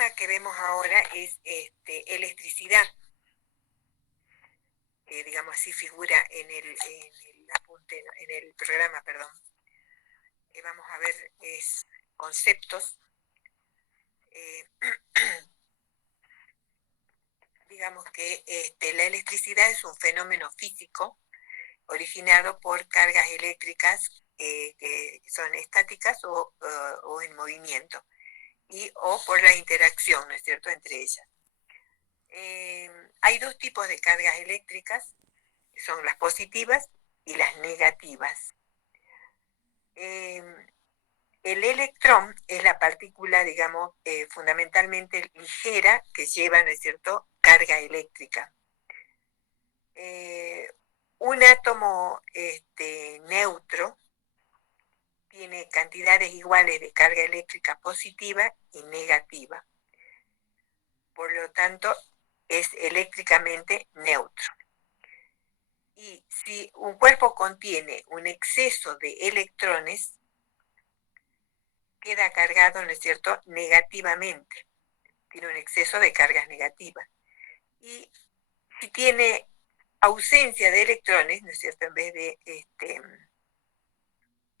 tema que vemos ahora es electricidad, que digamos así figura en el apunte, en el programa, perdón. Vamos a ver conceptos. Digamos que la electricidad es un fenómeno físico originado por cargas eléctricas que son estáticas o en movimiento, o por la interacción, ¿no es cierto?, entre ellas. Hay dos tipos de cargas eléctricas, que son las positivas y las negativas. El electrón es la partícula, digamos, fundamentalmente ligera que lleva, ¿no es cierto?, carga eléctrica. Un átomo neutro tiene cantidades iguales de carga eléctrica positiva y negativa. Por lo tanto, es eléctricamente neutro. Y si un cuerpo contiene un exceso de electrones, queda cargado, ¿no es cierto?, negativamente. Tiene un exceso de cargas negativas. Y si tiene ausencia de electrones, ¿no es cierto?, en vez de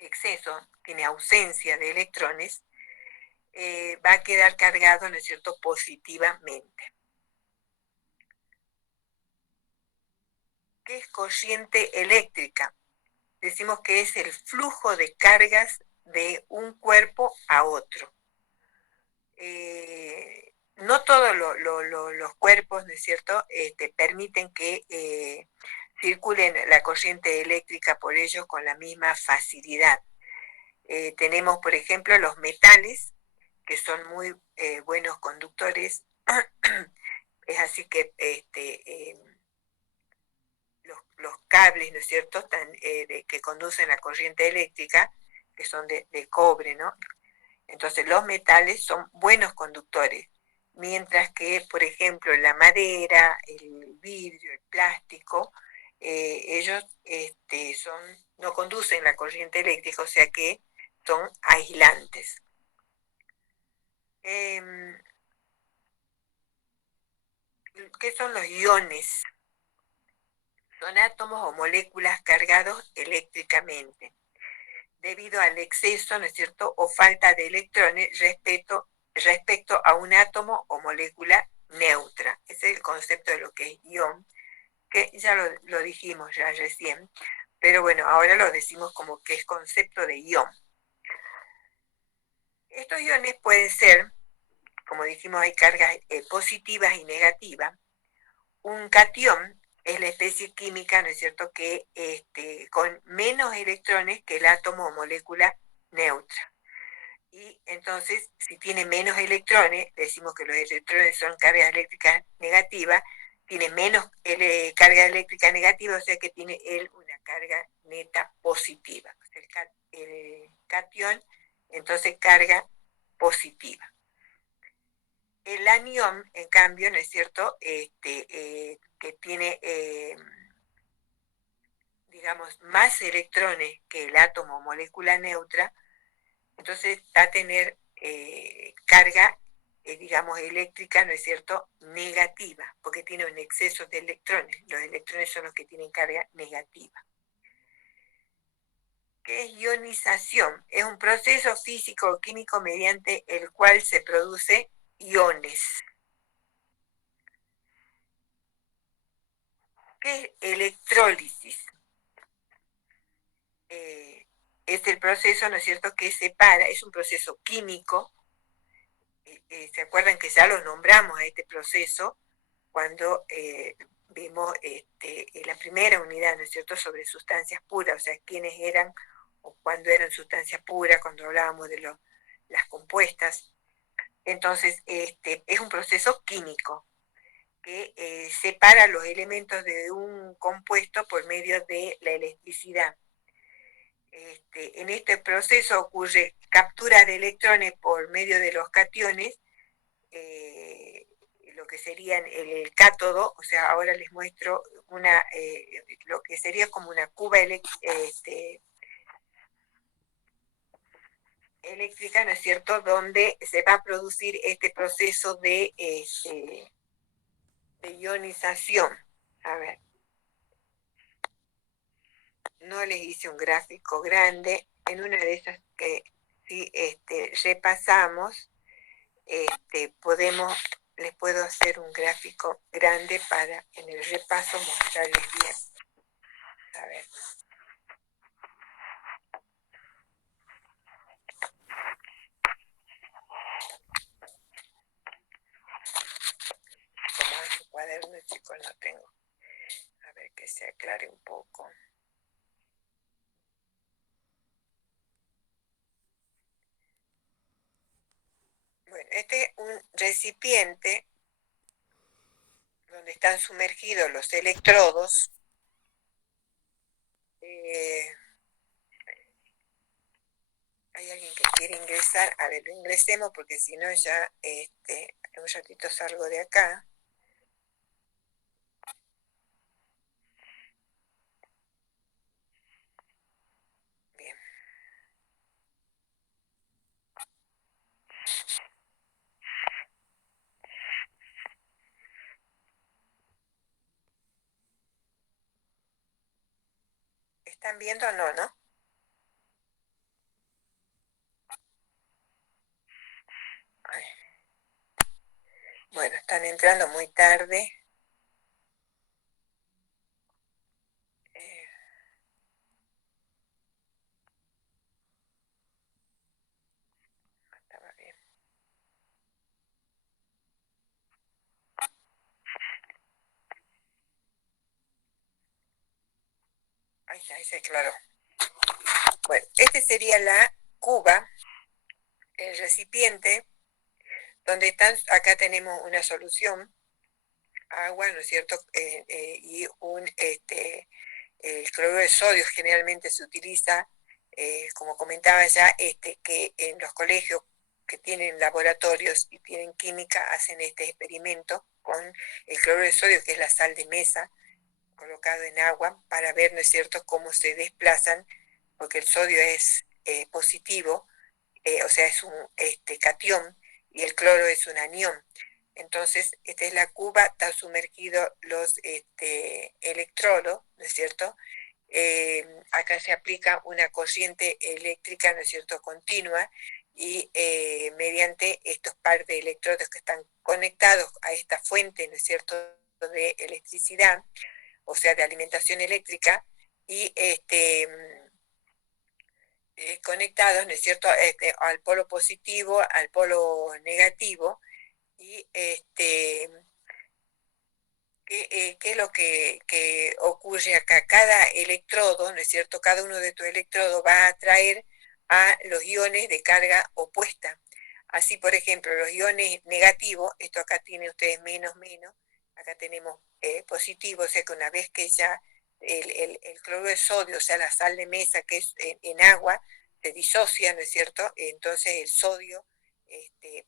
exceso, tiene ausencia de electrones, va a quedar cargado, ¿no es cierto?, positivamente. ¿Qué es corriente eléctrica? Decimos que es el flujo de cargas de un cuerpo a otro. No todos los cuerpos, ¿no es cierto?, permiten que circulen la corriente eléctrica por ellos con la misma facilidad. Tenemos, por ejemplo, los metales, que son muy buenos conductores. Es así que los cables, ¿no es cierto?, que conducen la corriente eléctrica, que son de cobre, ¿no? Entonces los metales son buenos conductores, mientras que, por ejemplo, la madera, el vidrio, el plástico, ellos no conducen la corriente eléctrica, o sea que son aislantes. ¿Qué son los iones? Son átomos o moléculas cargados eléctricamente, debido al exceso, ¿no es cierto?, o falta de electrones respecto a un átomo o molécula neutra. Ese es el concepto de lo que es ion, que ya lo dijimos ya recién, pero bueno, ahora lo decimos como que es concepto de ion. Estos iones pueden ser, como dijimos, hay cargas positivas y negativas. Un catión es la especie química, ¿no es cierto?, que con menos electrones que el átomo o molécula neutra. Y entonces, si tiene menos electrones, decimos que los electrones son cargas eléctricas negativas, tiene menos carga eléctrica negativa, o sea que tiene él una carga neta positiva. El catión, entonces, carga positiva. El anión, en cambio, ¿no es cierto?, que tiene, digamos, más electrones que el átomo o molécula neutra, entonces va a tener carga, digamos, eléctrica, ¿no es cierto?, negativa, porque tiene un exceso de electrones. Los electrones son los que tienen carga negativa. ¿Qué es ionización? Es un proceso físico o químico mediante el cual se produce iones. ¿Qué es electrólisis? Es el proceso, ¿no es cierto?, que separa, es un proceso químico. ¿Se acuerdan que ya lo nombramos a este proceso cuando vimos la primera unidad, ¿no es cierto?, sobre sustancias puras, o sea, quiénes eran o cuándo eran sustancias puras, cuando hablábamos de las compuestas? Entonces, es un proceso químico que separa los elementos de un compuesto por medio de la electricidad. En este proceso ocurre captura de electrones por medio de los cationes, lo que serían el cátodo, o sea, ahora les muestro lo que sería como una cuba eléctrica, ¿no es cierto?, donde se va a producir este proceso de ionización. A ver, no les hice un gráfico grande, en una de esas que si repasamos, les puedo hacer un gráfico grande para en el repaso mostrarles bien. A ver. Como en su cuaderno, chicos, no tengo. A ver que se aclare un poco. Bueno, este es un recipiente donde están sumergidos los electrodos. Hay alguien que quiere ingresar. A ver, lo ingresemos porque si no ya en un ratito salgo de acá. Bien. ¿Están viendo o no, no? Ay. Bueno, están entrando muy tarde. Eh, estaba bien. Ahí está, ahí se aclaró. Bueno, este sería la cuba, el recipiente, donde están, acá tenemos una solución, agua, ¿no es cierto? Y el cloruro de sodio generalmente se utiliza, como comentaba ya, que en los colegios que tienen laboratorios y tienen química hacen este experimento con el cloruro de sodio, que es la sal de mesa, colocado en agua para ver, ¿no es cierto?, cómo se desplazan, porque el sodio es positivo, o sea, es un catión y el cloro es un anión. Entonces, esta es la cuba, está sumergido los electrodos, ¿no es cierto? Acá se aplica una corriente eléctrica, ¿no es cierto?, continua, y mediante estos pares de electrodos que están conectados a esta fuente, ¿no es cierto?, de electricidad, o sea, de alimentación eléctrica, y conectados, ¿no es cierto?, al polo positivo, al polo negativo, y ¿qué es lo que ocurre acá? Cada electrodo, ¿no es cierto?, cada uno de estos electrodos va a atraer a los iones de carga opuesta. Así, por ejemplo, los iones negativos, esto acá tiene ustedes menos, menos, acá tenemos positivo, o sea que una vez que ya el cloruro de sodio, o sea, la sal de mesa que es en agua, se disocia, ¿no es cierto? Entonces el sodio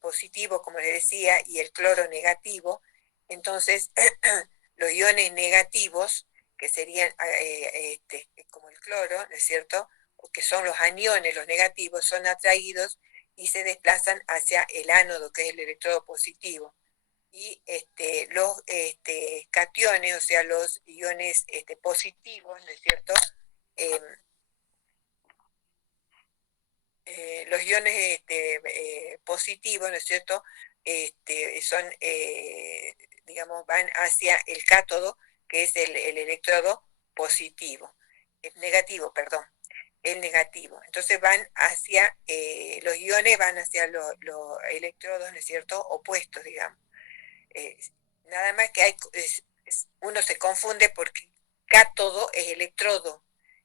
positivo, como les decía, y el cloro negativo, entonces los iones negativos, que serían como el cloro, ¿no es cierto?, que son los aniones, los negativos, son atraídos y se desplazan hacia el ánodo, que es el electrodo positivo. Y los cationes, o sea, los iones positivos, ¿no es cierto?, eh, los iones positivos, ¿no es cierto?, son, digamos, van hacia el cátodo, que es el electrodo positivo, negativo, perdón, el negativo. Entonces van hacia, los iones van hacia los electrodos, ¿no es cierto?, opuestos, digamos. Eh, Nada más que uno se confunde porque cátodo es electrodo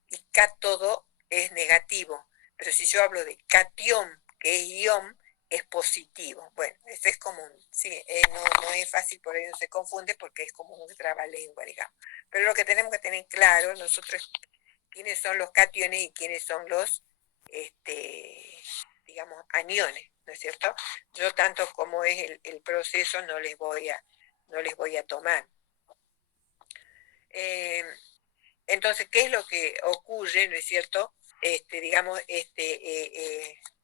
y cátodo es negativo. Pero si yo hablo de catión, que es ión, es positivo. Bueno, eso es común. Sí, no es fácil, por ello se confunde porque es como un trabalengua, digamos. Pero lo que tenemos que tener claro nosotros, quiénes son los cationes y quiénes son los, digamos, aniones, ¿no es cierto? Yo tanto como es el proceso no les voy a tomar. Eh, entonces, ¿qué es lo que ocurre, no es cierto? Digamos,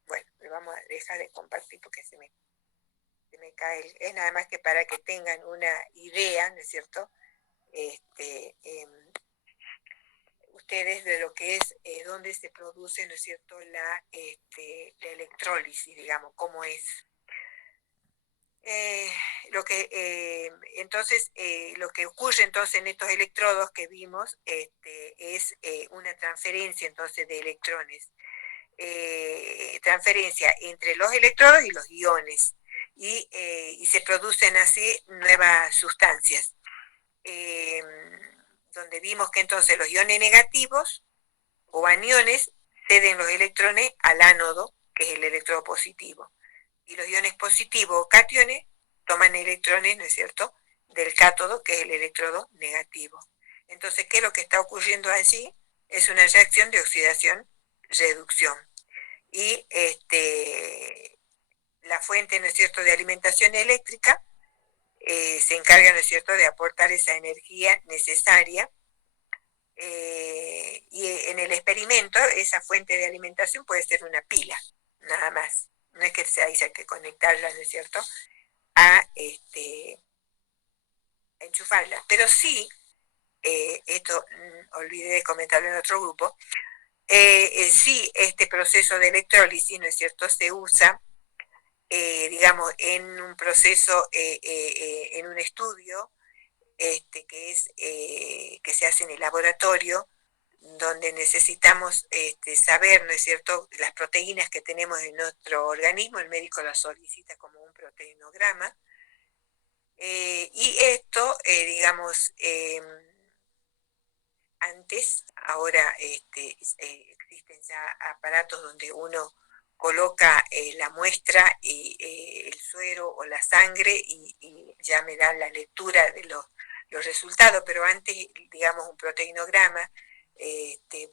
bueno, lo vamos a dejar de compartir porque se me cae, es nada más que para que tengan una idea, ¿no es cierto? Ustedes de lo que es, dónde se produce, ¿no es cierto?, la electrólisis, digamos, cómo es. Entonces, lo que ocurre entonces en estos electrodos que vimos es una transferencia entonces de electrones, transferencia entre los electrodos y los iones, y se producen así nuevas sustancias, donde vimos que entonces los iones negativos o aniones ceden los electrones al ánodo, que es el electrodo positivo, y los iones positivos o cationes toman electrones, ¿no es cierto?, del cátodo, que es el electrodo negativo. Entonces, ¿qué es lo que está ocurriendo allí? Es una reacción de oxidación-reducción. Y la fuente, ¿no es cierto?, de alimentación eléctrica se encarga, ¿no es cierto?, de aportar esa energía necesaria. Y en el experimento, esa fuente de alimentación puede ser una pila, nada más. No es que haya que conectarla, ¿no es cierto?, a enchufarla. Pero sí, esto olvidé de comentarlo en otro grupo, sí este proceso de electrólisis, ¿no es cierto?, se usa, digamos, en un proceso, en un estudio que se hace en el laboratorio, donde necesitamos saber, ¿no es cierto?, las proteínas que tenemos en nuestro organismo. El médico las solicita como un proteinograma, y esto, digamos, antes, ahora existen ya aparatos donde uno coloca la muestra y el suero o la sangre y ya me da la lectura de los resultados, pero antes, digamos, un proteinograma,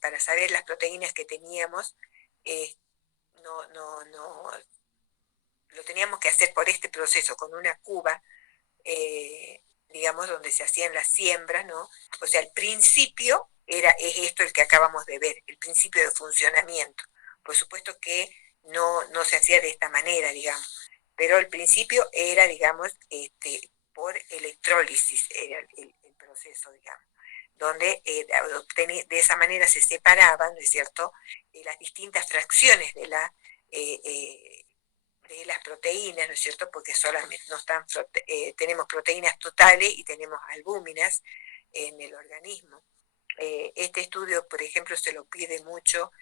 para saber las proteínas que teníamos, eh, no, lo teníamos que hacer por este proceso, con una cuba, digamos, donde se hacían las siembras, ¿no? O sea, el principio es esto el que acabamos de ver, el principio de funcionamiento. Por supuesto que no se hacía de esta manera, digamos, pero el principio era, digamos, por electrólisis, era el proceso, digamos, donde de esa manera se separaban, ¿no es cierto?, las distintas fracciones de las proteínas, ¿no es cierto?, porque solamente no están, tenemos proteínas totales y tenemos albúminas en el organismo. Este estudio, por ejemplo, se lo pide mucho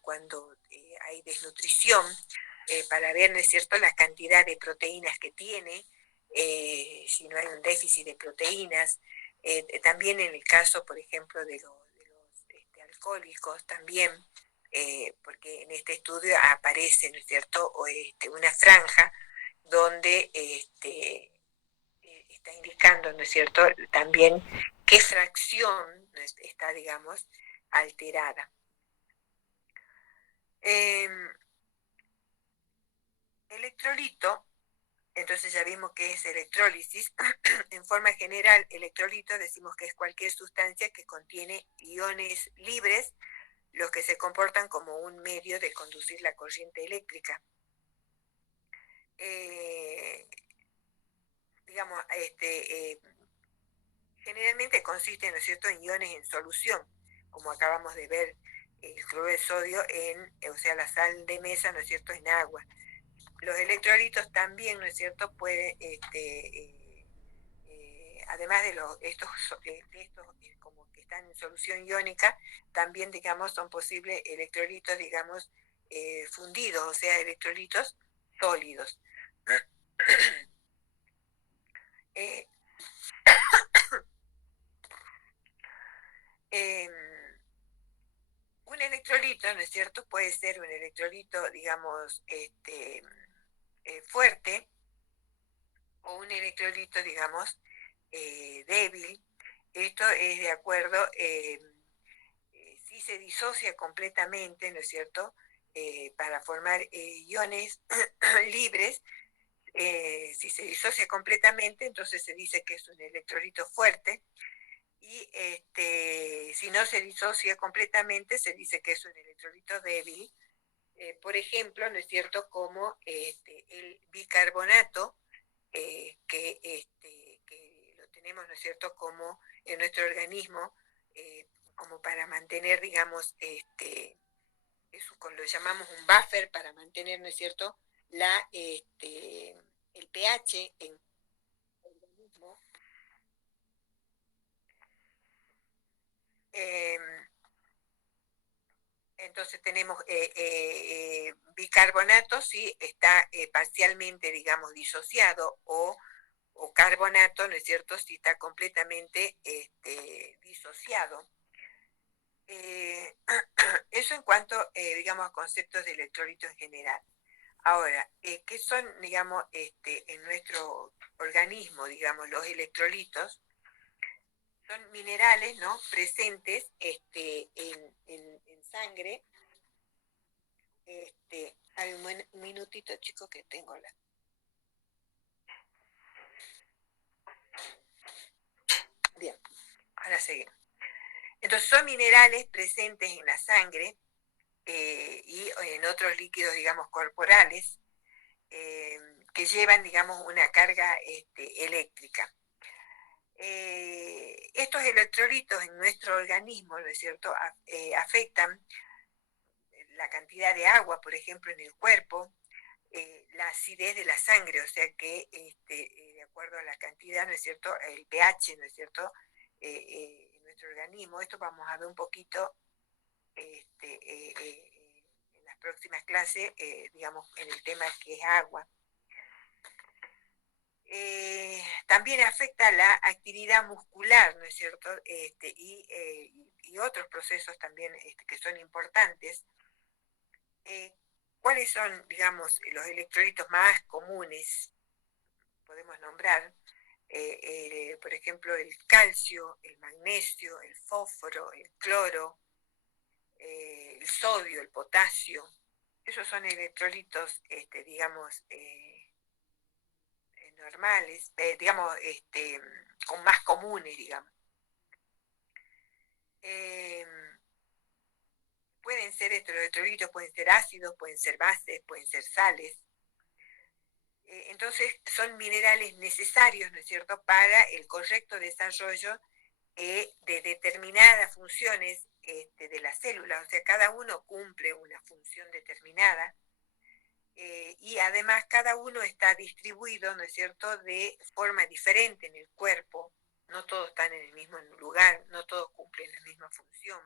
cuando hay desnutrición, para ver, ¿no es cierto?, la cantidad de proteínas que tiene, si no hay un déficit de proteínas. También en el caso, por ejemplo, de los alcohólicos, también, porque en este estudio aparece, ¿no es cierto?, una franja donde está indicando, ¿no es cierto?, también qué fracción está, digamos, alterada. Electrolito, entonces ya vimos que es electrólisis. En forma general, electrolito decimos que es cualquier sustancia que contiene iones libres, los que se comportan como un medio de conducir la corriente eléctrica. Digamos, generalmente consiste, ¿no es cierto?, en iones en solución, como acabamos de ver, el cloruro de sodio o sea, la sal de mesa, ¿no es cierto?, en agua. Los electrolitos también, ¿no es cierto?, pueden, además de estos como que están en solución iónica, también, digamos, son posibles electrolitos, digamos, fundidos, o sea, electrolitos sólidos. eh, un electrolito, ¿no es cierto?, puede ser un electrolito, digamos, fuerte, o un electrolito, digamos, débil. Esto es de acuerdo, si se disocia completamente, ¿no es cierto?, para formar iones libres. Si se disocia completamente, entonces se dice que es un electrolito fuerte, y si no se disocia completamente, se dice que es un electrolito débil, por ejemplo, ¿no es cierto?, como el bicarbonato, que lo tenemos, ¿no es cierto?, como en nuestro organismo, como para mantener, digamos, eso lo llamamos un buffer para mantener, ¿no es cierto?, el pH en el organismo. Entonces tenemos bicarbonato, sí, está parcialmente, digamos, disociado, o carbonato, ¿no es cierto?, si está completamente disociado. Eso en cuanto, digamos, a conceptos de electrolito en general. Ahora, ¿qué son, digamos, en nuestro organismo, digamos, los electrolitos? Son minerales, ¿no?, presentes en sangre. Hay un minutito, chicos, que tengo la... Bien, ahora seguimos. Entonces son minerales presentes en la sangre y en otros líquidos, digamos, corporales, que llevan, digamos, una carga eléctrica. Estos electrolitos en nuestro organismo, ¿no es cierto?, afectan la cantidad de agua, por ejemplo, en el cuerpo, la acidez de la sangre, o sea que de acuerdo a la cantidad, ¿no es cierto?, el pH, ¿no es cierto?, en nuestro organismo. Esto vamos a ver un poquito en las próximas clases, digamos, en el tema que es agua. También afecta la actividad muscular, ¿no es cierto?, y otros procesos también que son importantes. ¿Cuáles son, digamos, los electrolitos más comunes? Podemos nombrar, por ejemplo, el calcio, el magnesio, el fósforo, el cloro, el sodio, el potasio. Esos son electrolitos, digamos, normales, digamos, con más comunes, digamos. Pueden ser estos electrolitos, pueden ser ácidos, pueden ser bases, pueden ser sales. Entonces son minerales necesarios, ¿no es cierto?, para el correcto desarrollo de determinadas funciones de las células. O sea, cada uno cumple una función determinada, y además cada uno está distribuido, ¿no es cierto?, de forma diferente en el cuerpo. No todos están en el mismo lugar, no todos cumplen la misma función.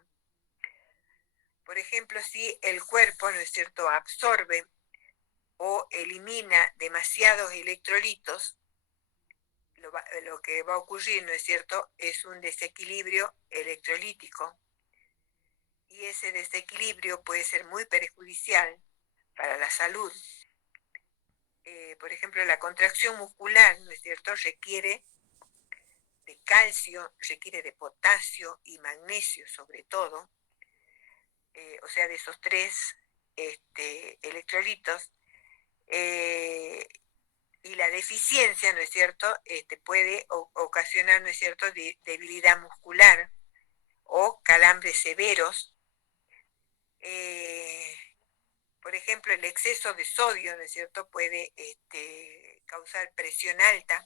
Por ejemplo, si el cuerpo, ¿no es cierto?, absorbe o elimina demasiados electrolitos, lo que va a ocurrir, ¿no es cierto?, es un desequilibrio electrolítico, y ese desequilibrio puede ser muy perjudicial para la salud. Por ejemplo, la contracción muscular, ¿no es cierto?, requiere de calcio, requiere de potasio y magnesio sobre todo, o sea, de esos tres electrolitos, y la deficiencia, ¿no es cierto?, puede ocasionar, ¿no es cierto?, debilidad muscular o calambres severos. Por ejemplo, el exceso de sodio, ¿no es cierto?, puede causar presión alta.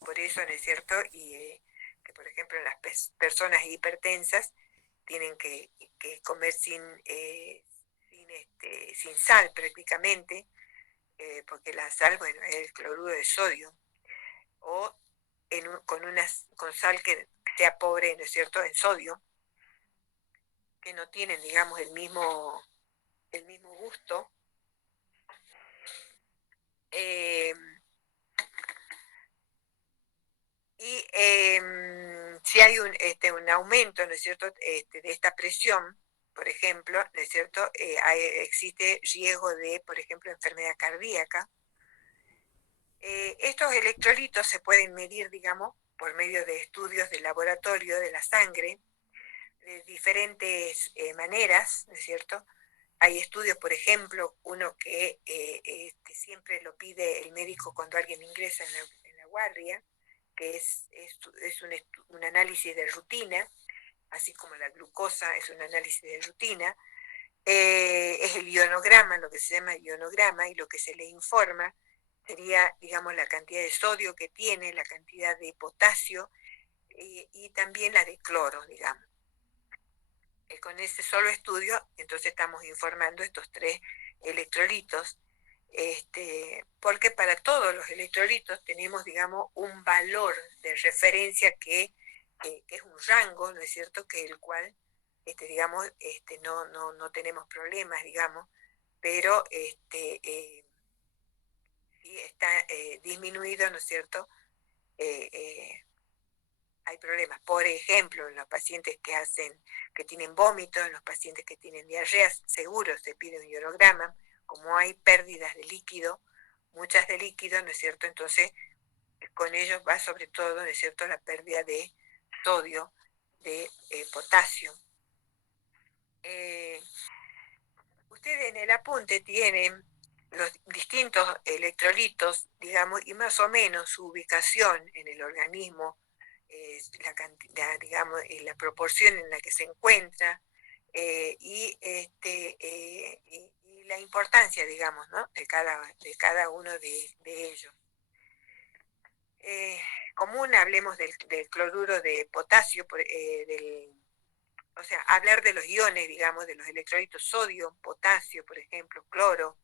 Por eso, ¿no es cierto?, y que por ejemplo las personas hipertensas tienen que comer sin sal prácticamente, porque la sal, bueno, es el cloruro de sodio, o con sal que sea pobre, ¿no es cierto?, en sodio, que no tienen, digamos, el mismo gusto. Y si hay un aumento, ¿no es cierto?, de esta presión, por ejemplo, ¿no es cierto?, existe riesgo de, por ejemplo, enfermedad cardíaca. Estos electrolitos se pueden medir, digamos, por medio de estudios de laboratorio de la sangre, de diferentes maneras, ¿no es cierto? Hay estudios, por ejemplo, uno que siempre lo pide el médico cuando alguien ingresa en la guardia, que es un análisis de rutina, así como la glucosa es un análisis de rutina. es el ionograma, lo que se llama ionograma, y lo que se le informa sería, digamos, la cantidad de sodio que tiene, la cantidad de potasio y también la de cloro, digamos. Con ese solo estudio, entonces estamos informando estos tres electrolitos, porque para todos los electrolitos tenemos, digamos, un valor de referencia que es un rango, ¿no es cierto?, que el cual, digamos, no tenemos problemas, digamos, pero sí está disminuido, ¿no es cierto?, eh, eh, hay problemas. Por ejemplo, en los pacientes que tienen vómito, en los pacientes que tienen diarreas, seguro se pide un ionograma. Como hay pérdidas de líquido, muchas de líquido, ¿no es cierto? Entonces, con ellos va sobre todo, ¿no es cierto?, la pérdida de sodio, de potasio. Ustedes en el apunte tienen los distintos electrolitos, digamos, y más o menos su ubicación en el organismo, la cantidad, digamos, la proporción en la que se encuentra y la importancia, digamos, ¿no?, de cada uno de ellos. Común, hablemos del cloruro de potasio, o sea, hablar de los iones, digamos, de los electrolitos sodio, potasio, por ejemplo, cloro.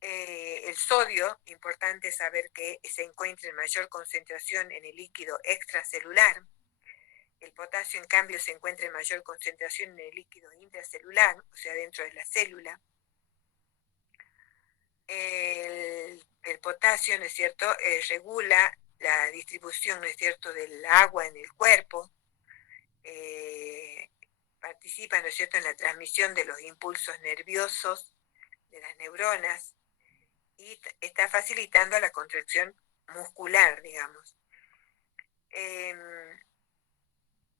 El sodio, importante saber que se encuentra en mayor concentración en el líquido extracelular. El potasio, en cambio, se encuentra en mayor concentración en el líquido intracelular, o sea, dentro de la célula. El potasio, ¿no es cierto?, regula la distribución, ¿no es cierto?, del agua en el cuerpo. Participa, ¿no es cierto?, en la transmisión de los impulsos nerviosos de las neuronas y está facilitando la contracción muscular, digamos.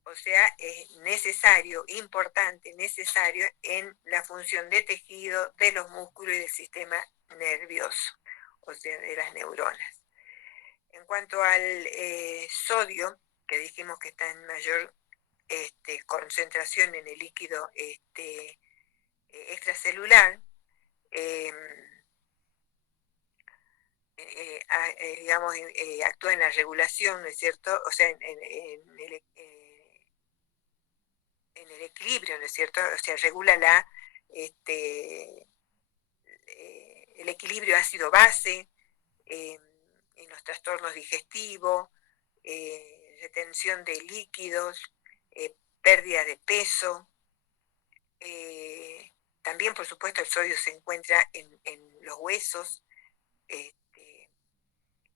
O sea, es necesario, importante, necesario en la función de tejido de los músculos y del sistema nervioso, o sea, de las neuronas. En cuanto al sodio, que dijimos que está en mayor concentración en el líquido extracelular, digamos, actúa en la regulación, ¿no es cierto? O sea, en el equilibrio, ¿no es cierto? O sea, regula el equilibrio ácido-base, en los trastornos digestivos, retención de líquidos, pérdida de peso. También, por supuesto, el sodio se encuentra en los huesos,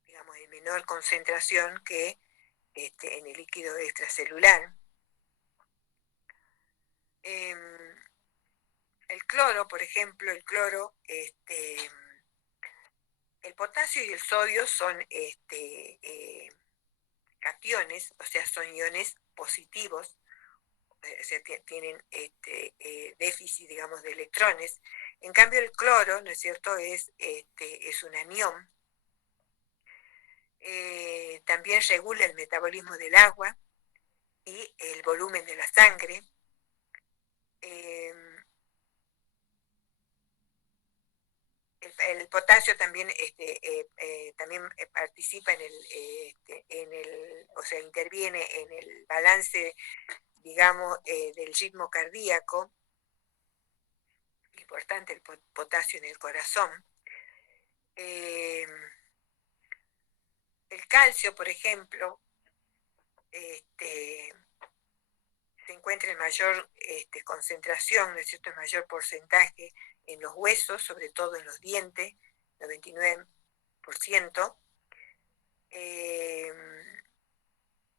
digamos, en menor concentración que en el líquido extracelular. El cloro, por ejemplo, el potasio y el sodio son cationes, o sea, son iones positivos, o sea, tienen déficit, digamos, de electrones. En cambio, el cloro, ¿no es cierto?, es un anión. También regula el metabolismo del agua y el volumen de la sangre. El potasio también, también participa o sea, interviene en el balance, digamos, del ritmo cardíaco. Importante el potasio en el corazón. El calcio, por ejemplo, se encuentra en mayor concentración, ¿no es cierto?, en mayor porcentaje en los huesos, sobre todo en los dientes, 99%.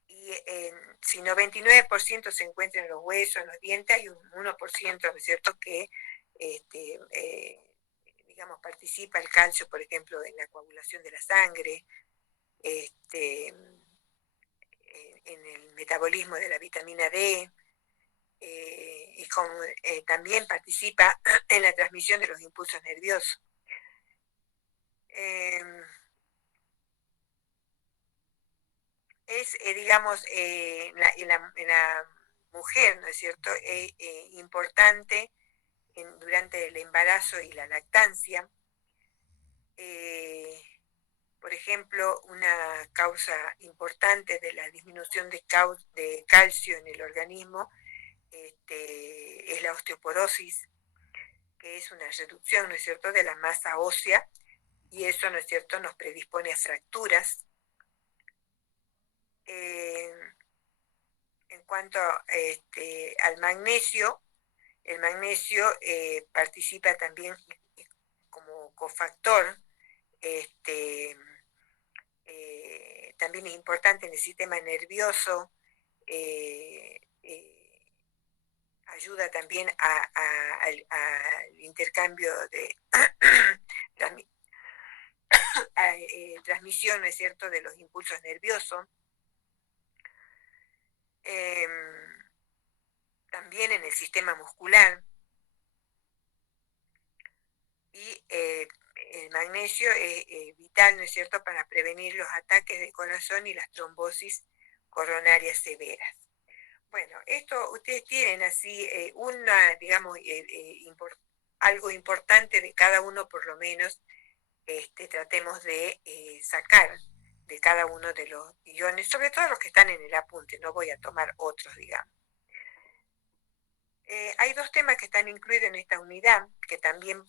Y si 99% se encuentra en los huesos, en los dientes, hay un 1%, ¿no es cierto?, que, digamos, participa el calcio, por ejemplo, en la coagulación de la sangre, en el metabolismo de la vitamina D, y también participa en la transmisión de los impulsos nerviosos. Es, digamos, en la mujer, ¿no es cierto?, importante durante el embarazo y la lactancia. Por ejemplo, una causa importante de la disminución de calcio en el organismo es la osteoporosis, que es una reducción, ¿no es cierto?, de la masa ósea, y eso, ¿no es cierto?, nos predispone a fracturas. En cuanto al magnesio, el magnesio participa también como cofactor, también es importante en el sistema nervioso, ayuda también al intercambio de transmisión, ¿no es cierto?, de los impulsos nerviosos. También en el sistema muscular. Y el magnesio es vital, ¿no es cierto?, para prevenir los ataques de corazón y las trombosis coronarias severas. Bueno, esto ustedes tienen así digamos, algo importante de cada uno, por lo menos tratemos de sacar de cada uno de los iones, sobre todo los que están en el apunte, no voy a tomar otros, digamos. Hay dos temas que están incluidos en esta unidad, que también,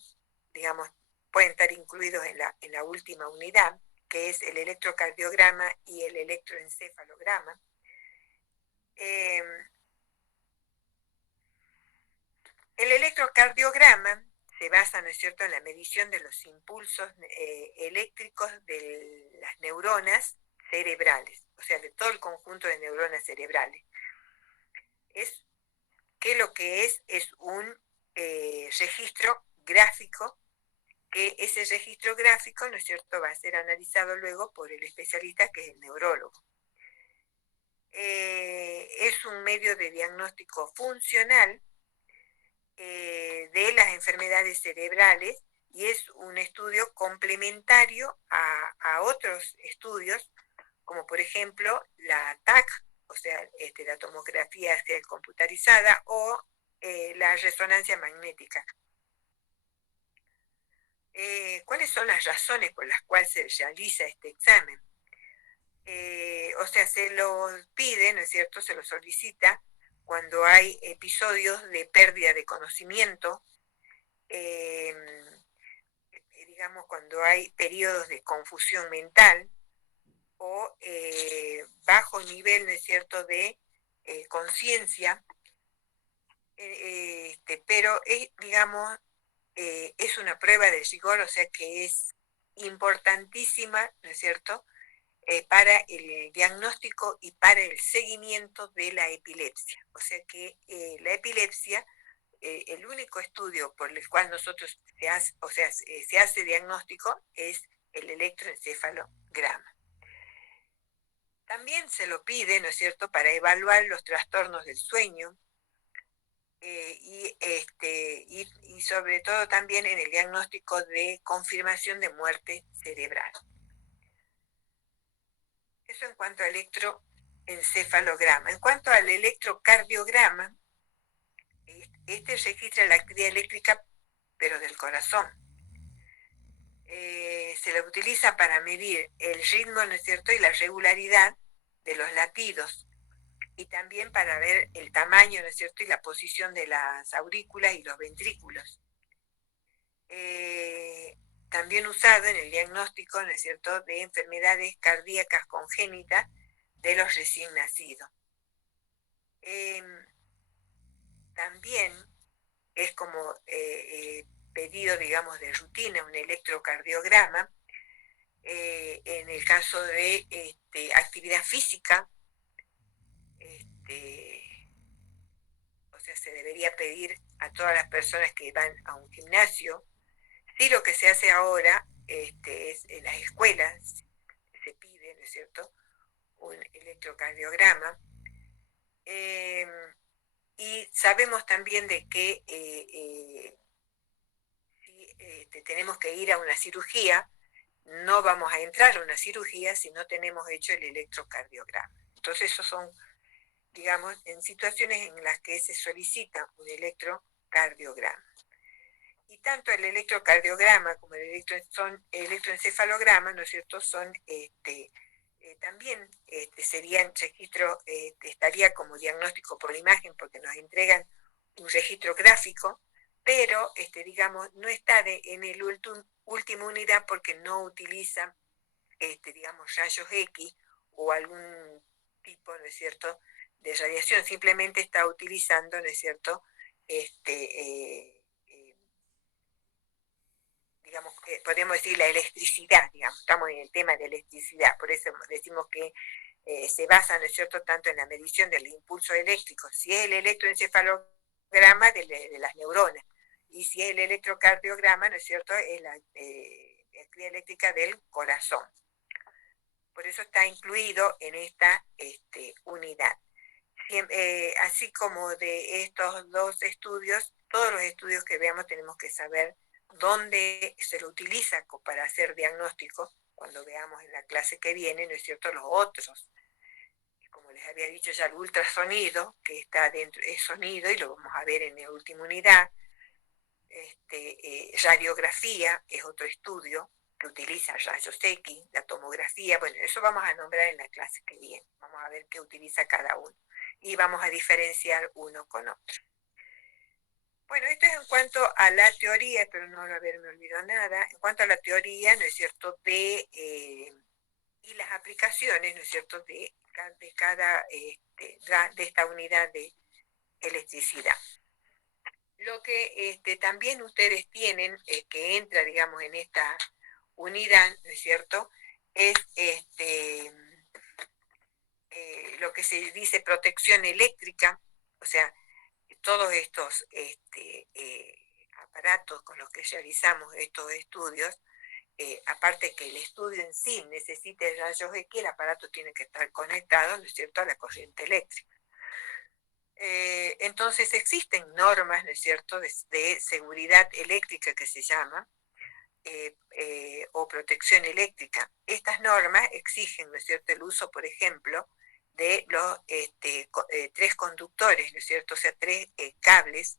digamos, pueden estar incluidos en la última unidad, que es el electrocardiograma y el electroencefalograma. El electrocardiograma se basa, ¿no es cierto?, en la medición de los impulsos eléctricos de las neuronas cerebrales, o sea, de todo el conjunto de neuronas cerebrales. Lo que es un registro gráfico, que ese registro gráfico, ¿no es cierto?, va a ser analizado luego por el especialista, que es el neurólogo. Es un medio de diagnóstico funcional de las enfermedades cerebrales, y es un estudio complementario a otros estudios, como por ejemplo la TAC, o sea, la tomografía computarizada, o la resonancia magnética. ¿Cuáles son las razones por las cuales se realiza este examen? O sea, se lo pide, ¿no es cierto?, se lo solicita cuando hay episodios de pérdida de conocimiento, digamos, cuando hay periodos de confusión mental, o bajo nivel, ¿no es cierto?, de conciencia, pero digamos, es una prueba de rigor, o sea que es importantísima, ¿no es cierto?, para el diagnóstico y para el seguimiento de la epilepsia. O sea que la epilepsia, el único estudio por el cual nosotros se hace diagnóstico es el electroencefalograma. También se lo pide, ¿no es cierto?, para evaluar los trastornos del sueño, y sobre todo también en el diagnóstico de confirmación de muerte cerebral. Eso en cuanto al electroencefalograma. En cuanto al electrocardiograma, este registra la actividad eléctrica, pero del corazón. Se lo utiliza para medir el ritmo, ¿no es cierto?, y la regularidad de los latidos, y también para ver el tamaño, ¿no es cierto?, y la posición de las aurículas y los ventrículos. También usado en el diagnóstico, ¿no es cierto?, de enfermedades cardíacas congénitas de los recién nacidos. También es como pedido, digamos, de rutina, un electrocardiograma, en el caso de actividad física. O sea, se debería pedir a todas las personas que van a un gimnasio. Sí, lo que se hace ahora es en las escuelas, se pide, ¿no es cierto?, un electrocardiograma. Y sabemos también de que si tenemos que ir a una cirugía, no vamos a entrar a una cirugía si no tenemos hecho el electrocardiograma. Entonces, esos son, digamos, en situaciones en las que se solicita un electrocardiograma. Y tanto el electrocardiograma como el electroencefalograma, ¿no es cierto?, son también serían registro, estaría como diagnóstico por imagen porque nos entregan un registro gráfico, pero digamos, no está en el última unidad porque no utiliza digamos, rayos X o algún tipo, ¿no es cierto?, de radiación, simplemente está utilizando, ¿no es cierto?, digamos, podemos decir la electricidad, digamos, estamos en el tema de electricidad, por eso decimos que se basa, ¿no es cierto?, tanto en la medición del impulso eléctrico, si es el electroencefalograma de las neuronas, y si es el electrocardiograma, ¿no es cierto?, es la actividad eléctrica del corazón. Por eso está incluido en esta unidad. Así como de estos dos estudios, todos los estudios que veamos tenemos que saber dónde se lo utiliza para hacer diagnóstico, cuando veamos en la clase que viene, ¿no es cierto?, los otros. Como les había dicho ya, el ultrasonido, que está dentro, es sonido y lo vamos a ver en la última unidad. Radiografía es otro estudio que utiliza rayos X, la tomografía, bueno, eso vamos a nombrar en la clase que viene, vamos a ver qué utiliza cada uno y vamos a diferenciar uno con otro. Bueno, esto es en cuanto a la teoría, espero no haberme olvidado nada, en cuanto a la teoría, ¿no es cierto?, y las aplicaciones, ¿no es cierto?, de esta unidad de electricidad. Lo que también ustedes tienen, que entra, digamos, en esta unidad, ¿no es cierto?, es lo que se dice protección eléctrica, o sea, todos estos aparatos con los que realizamos estos estudios, aparte que el estudio en sí necesite rayos X, el aparato tiene que estar conectado, ¿no es cierto?, a la corriente eléctrica. Entonces existen normas, ¿no es cierto?, de seguridad eléctrica que se llama, o protección eléctrica. Estas normas exigen, ¿no es cierto?, el uso, por ejemplo, de los 3 conductores, ¿no es cierto?, o sea, 3 cables,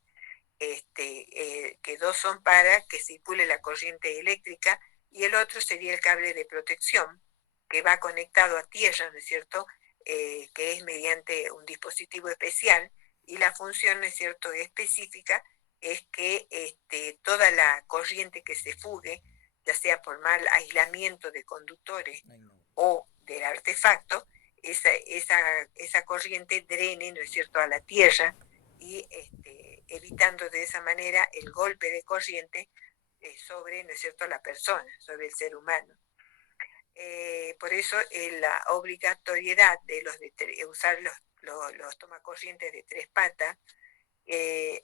que 2 son para que circule la corriente eléctrica y el otro sería el cable de protección que va conectado a tierra, ¿no es cierto?, que es mediante un dispositivo especial, y la función, ¿no es cierto?, específica es que toda la corriente que se fugue, ya sea por mal aislamiento de conductores o del artefacto, esa corriente drene, ¿no es cierto?, a la tierra y evitando de esa manera el golpe de corriente sobre, ¿no es cierto?, la persona, sobre el ser humano. Por eso la obligatoriedad de usar los tomacorrientes de 3 patas,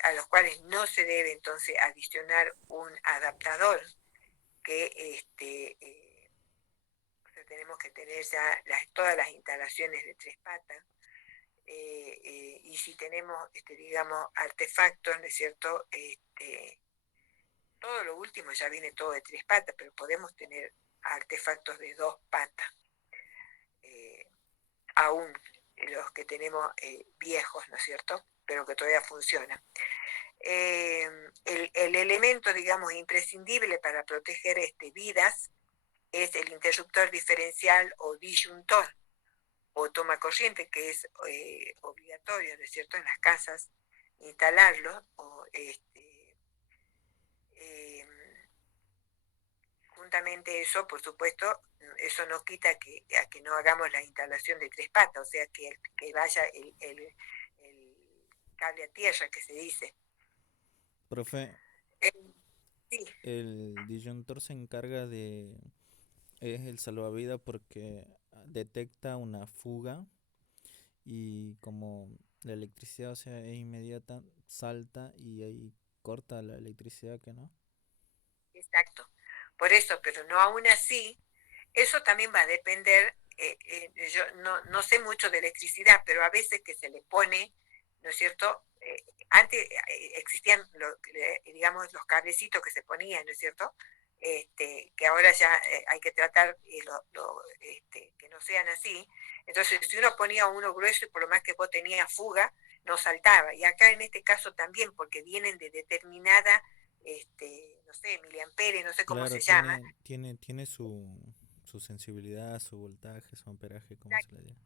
a los cuales no se debe entonces adicionar un adaptador, que o sea, tenemos que tener ya todas las instalaciones de 3 patas, y si tenemos, digamos, artefactos, ¿no es cierto?, todo lo último ya viene todo de 3 patas, pero podemos tener artefactos de 2 patas, aún los que tenemos viejos, ¿no es cierto?, pero que todavía funcionan. El elemento, digamos, imprescindible para proteger vidas es el interruptor diferencial o disyuntor o toma corriente, que es obligatorio, ¿no es cierto?, en las casas instalarlo, o juntamente eso, por supuesto, eso no quita a que no hagamos la instalación de 3 patas, o sea, que vaya el cable a tierra, que se dice. Profe, Eh, sí, el disyuntor se encarga de... es el salvavidas porque detecta una fuga y como la electricidad, o sea, es inmediata, salta y ahí corta la electricidad, ¿que no? exacto. Por eso, pero no aún así, eso también va a depender, yo no sé mucho de electricidad, pero a veces que se le pone, ¿no es cierto? Antes existían, digamos, los cablecitos que se ponían, ¿no es cierto? Que ahora ya hay que tratar que no sean así. Entonces, si uno ponía uno grueso y por lo más que vos tenías fuga, no saltaba. Y acá en este caso también, porque vienen de determinada no sé, miliamperes, no sé cómo se Claro, llama. tiene su sensibilidad, su voltaje, su amperaje, como se le diga.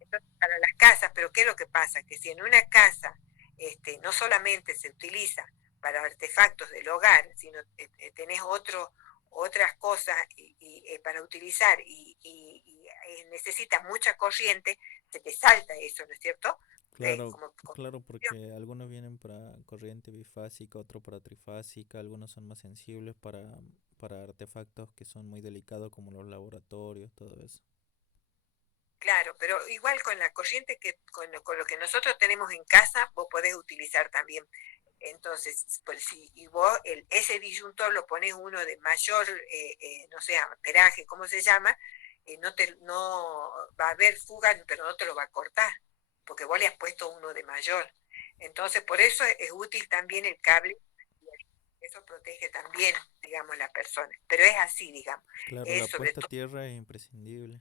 Entonces, para las casas, pero ¿qué es lo que pasa? Que si en una casa no solamente se utiliza para artefactos del hogar, sino tenés otras cosas para utilizar necesitas mucha corriente, se te salta eso, ¿no es cierto? Claro, Como claro, porque algunos vienen para corriente bifásica, otro para trifásica, algunos son más sensibles para artefactos que son muy delicados como los laboratorios, todo eso. claro, pero igual con la corriente con lo que nosotros tenemos en casa, vos podés utilizar también. Entonces, pues si y vos ese disyuntor lo pones uno de mayor, no sé, amperaje, ¿cómo se llama? No va a haber fuga, pero no te lo va a cortar, porque vos le has puesto uno de mayor. Entonces, por eso es útil también el cable, eso protege también, digamos, la persona. Pero es así, digamos, Claro, la es sobre puesta a todo tierra es imprescindible.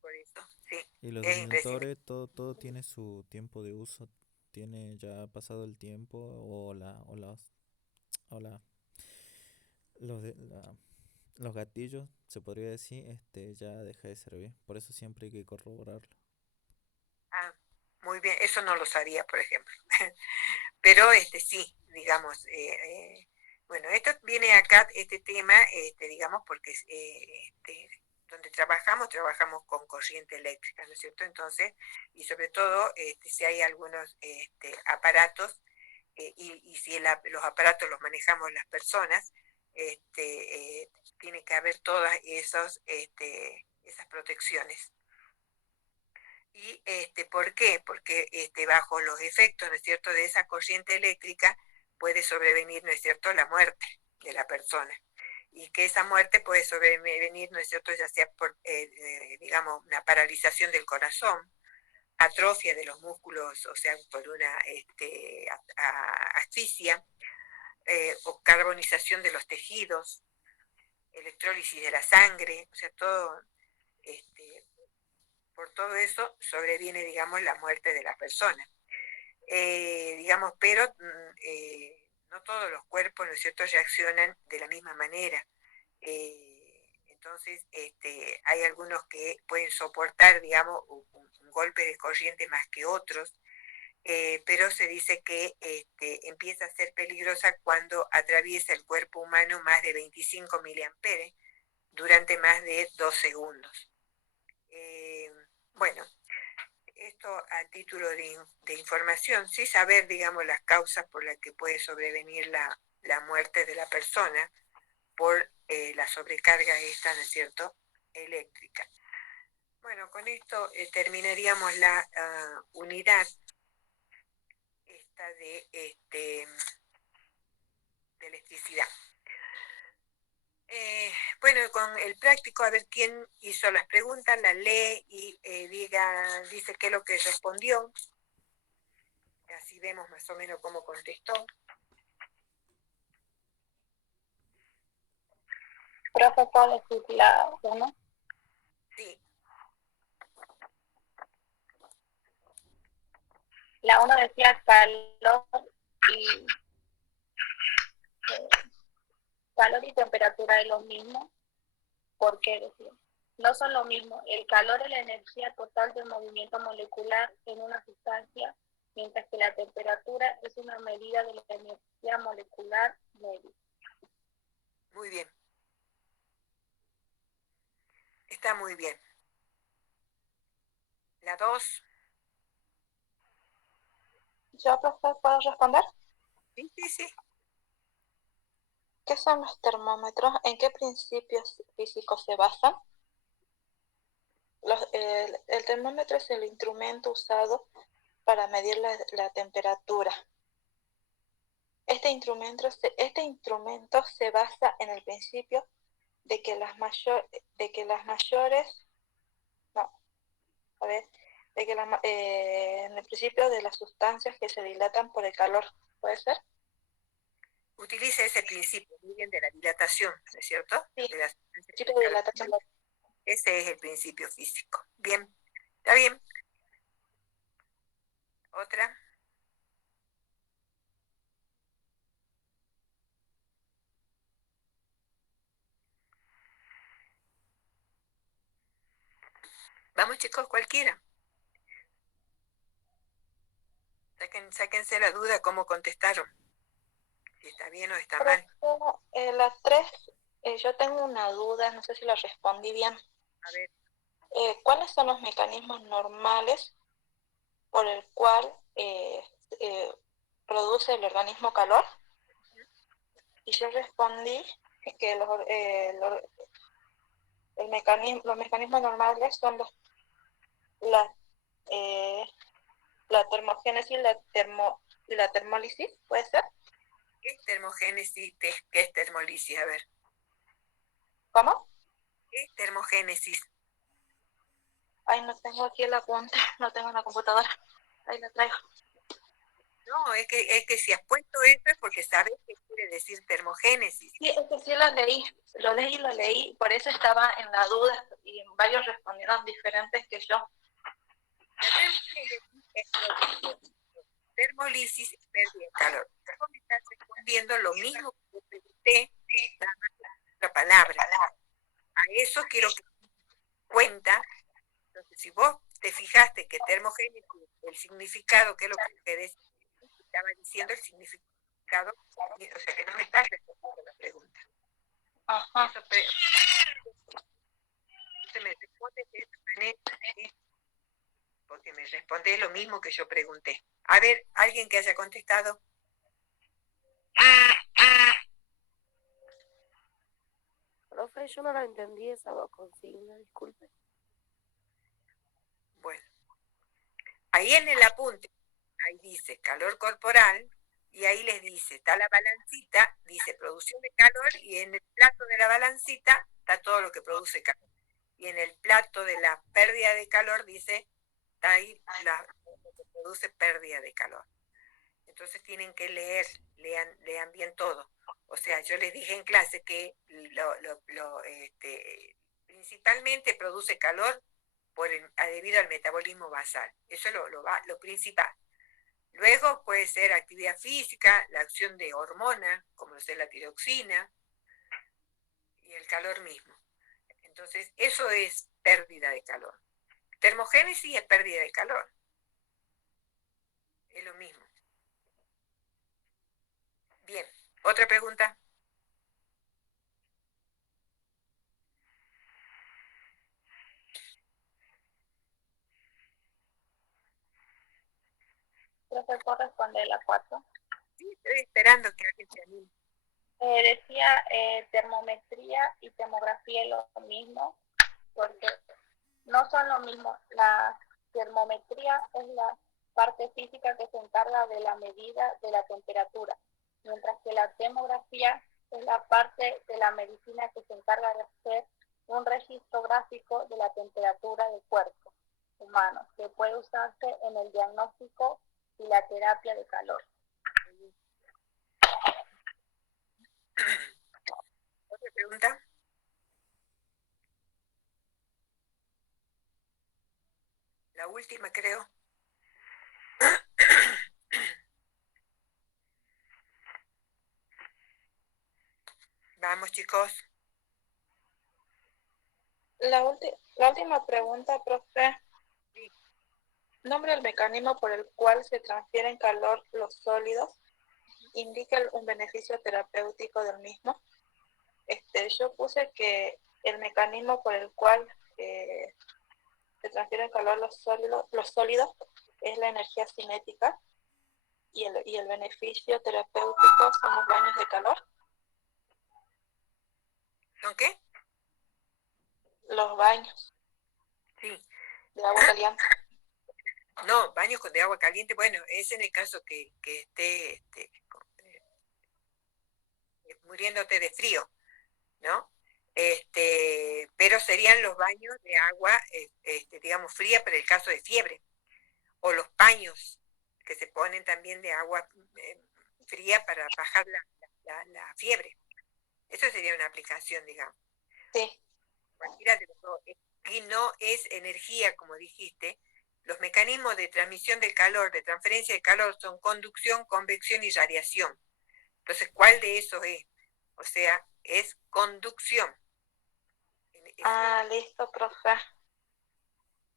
por eso, sí, Y los es imprescindible. disyuntores, todo tiene su tiempo de uso. Tiene ya pasado el tiempo o la, los, de- la- los gatillos, se podría decir, ya deja de servir. Por eso siempre hay que corroborarlo. Ah, muy bien, eso no lo sabía, por ejemplo. Pero sí, digamos, bueno, esto viene acá, este tema, digamos, porque donde trabajamos con corriente eléctrica, ¿no es cierto? Entonces, y sobre todo, si hay algunos aparatos, y si los aparatos los manejamos las personas, tiene que haber todas esas protecciones. ¿Y por qué? Porque bajo los efectos, ¿no es cierto?, de esa corriente eléctrica puede sobrevenir, ¿no es cierto?, la muerte de la persona. Y que esa muerte puede sobrevenir, ¿no es cierto?, ya sea por, digamos, una paralización del corazón, atrofia de los músculos, o sea, por una asfixia, o carbonización de los tejidos, electrólisis de la sangre, o sea, todo este, por todo eso sobreviene, digamos, la muerte de la persona. Digamos, pero no todos los cuerpos, ¿no es cierto?, reaccionan de la misma manera. Entonces, hay algunos que pueden soportar, digamos, un golpe de corriente más que otros, pero se dice que empieza a ser peligrosa cuando atraviesa el cuerpo humano más de 25 miliamperes durante más de 2 segundos. Bueno, esto a título de información, sí saber, digamos, las causas por las que puede sobrevenir la muerte de la persona por la sobrecarga esta, ¿no es cierto?, eléctrica. Bueno, con esto terminaríamos la unidad esta de electricidad. Bueno, con el práctico, a ver quién hizo las preguntas, las lee y dice qué es lo que respondió. Así vemos más o menos cómo contestó. Profe, ¿cuál es la 1? Sí, La 1 decía eh, calor y temperatura es lo mismo. ¿Por qué decía? No son lo mismo. El calor es la energía total del movimiento molecular en una sustancia, mientras que la temperatura es una medida de la energía molecular media. muy bien. Está muy bien. La 2. ¿Yo, profe, puedo responder? Sí, sí, sí. ¿Qué son los termómetros? ¿En qué principios físicos se basan? El termómetro es el instrumento usado para medir la temperatura. Este instrumento se basa en el principio de que las mayores, no, a ver, en el principio de las sustancias que se dilatan por el calor. ¿Puede ser? Utiliza ese principio, muy bien, de la dilatación, ¿no es cierto? Sí, De la principio de dilatación. Ese es el principio físico. Bien, está bien. Otra. Vamos chicos, cualquiera. Sáquense la duda cómo contestaron. Si está bien o está mal. La 3, yo tengo una duda, no sé si la respondí bien. A ver. ¿Cuáles son los mecanismos normales por el cual produce el organismo calor? Y yo respondí que los mecanismos normales son la termogénesis y la termólisis, ¿puede ser? ¿Qué es termogénesis? ¿Qué es termólisis? A ver. ¿Cómo? ¿Qué es termogénesis? Ay, no tengo aquí el apunte, no tengo en la computadora. Ahí la traigo. No, es que si has puesto eso es porque sabes qué quiere decir termogénesis. Sí, es que sí lo leí, por eso estaba en la duda y varios respondieron diferentes que yo. Termolisis es pérdida de calor. Vos me estás respondiendo lo mismo que yo pregunté, nada más otra palabra. A eso quiero que te cuenta. Entonces, si vos te fijaste que termogénesis, el significado, que es lo que ustedes estaban diciendo, el significado, o sea que no me estás respondiendo la pregunta. Ajá. Entonces me respondes de esa manera, porque me respondes lo mismo que yo pregunté. A ver, alguien que haya contestado. Profe, yo no la entendí esa consigna, disculpe. Bueno, ahí en el apunte, ahí dice calor corporal, y ahí les dice, está la balancita, dice producción de calor, y en el plato de la balancita está todo lo que produce calor. Y en el plato de la pérdida de calor dice, está ahí lo que produce pérdida de calor. Entonces tienen que lean bien todo. O sea, yo les dije en clase que principalmente produce calor debido al metabolismo basal. Eso es lo principal. Luego puede ser actividad física, la acción de hormonas, como es la tiroxina, y el calor mismo. Entonces, eso es pérdida de calor. Termogénesis es pérdida de calor. Es lo mismo. Bien, ¿otra pregunta? Profesor, responde la 4. Sí, estoy esperando que alguien se anime. Decía termometría y termografía es lo mismo, porque no son lo mismo. La termometría es la parte física que se encarga de la medida de la temperatura, mientras que la termografía es la parte de la medicina que se encarga de hacer un registro gráfico de la temperatura del cuerpo humano, que puede usarse en el diagnóstico y la terapia de calor. ¿Otra pregunta? La última, creo. Vamos, chicos. La última pregunta, profe. Sí. Nombre el mecanismo por el cual se transfieren calor los sólidos. Indica un beneficio terapéutico del mismo. Yo puse que el mecanismo por el cual se transfieren calor los sólidos es la energía cinética y el beneficio terapéutico son los baños de calor. ¿Son qué? Los baños. Sí. De agua caliente. No, baños de agua caliente, bueno, es en el caso que esté muriéndote de frío, ¿no? Pero serían los baños de agua, digamos, fría para el caso de fiebre, o los paños que se ponen también de agua fría para bajar la fiebre. Eso sería una aplicación, digamos. Sí. Cualquiera de los dos. Y no es energía, como dijiste. Los mecanismos de transmisión del calor, de transferencia de calor, son conducción, convección y radiación. Entonces, ¿cuál de esos es? O sea, es conducción. Listo, profe.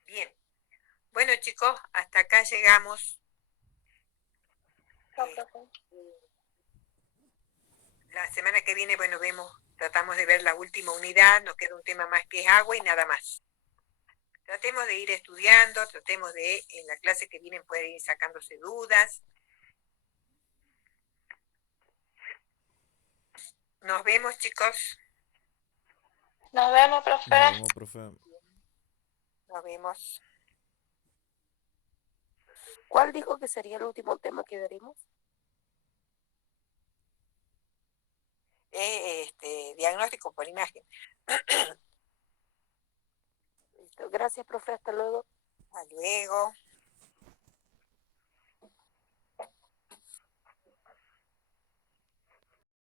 Bien. Bueno, chicos, hasta acá llegamos. Chao, profe. La semana que viene, bueno, tratamos de ver la última unidad, nos queda un tema más que es agua y nada más. Tratemos de ir estudiando, tratemos de, en la clase que viene pueden ir sacándose dudas. Nos vemos, chicos. Nos vemos, profe. Nos vemos, profe. Nos vemos. ¿Cuál dijo que sería el último tema que veremos? Diagnóstico por imagen. Listo. Gracias, profe. Hasta luego. Hasta luego.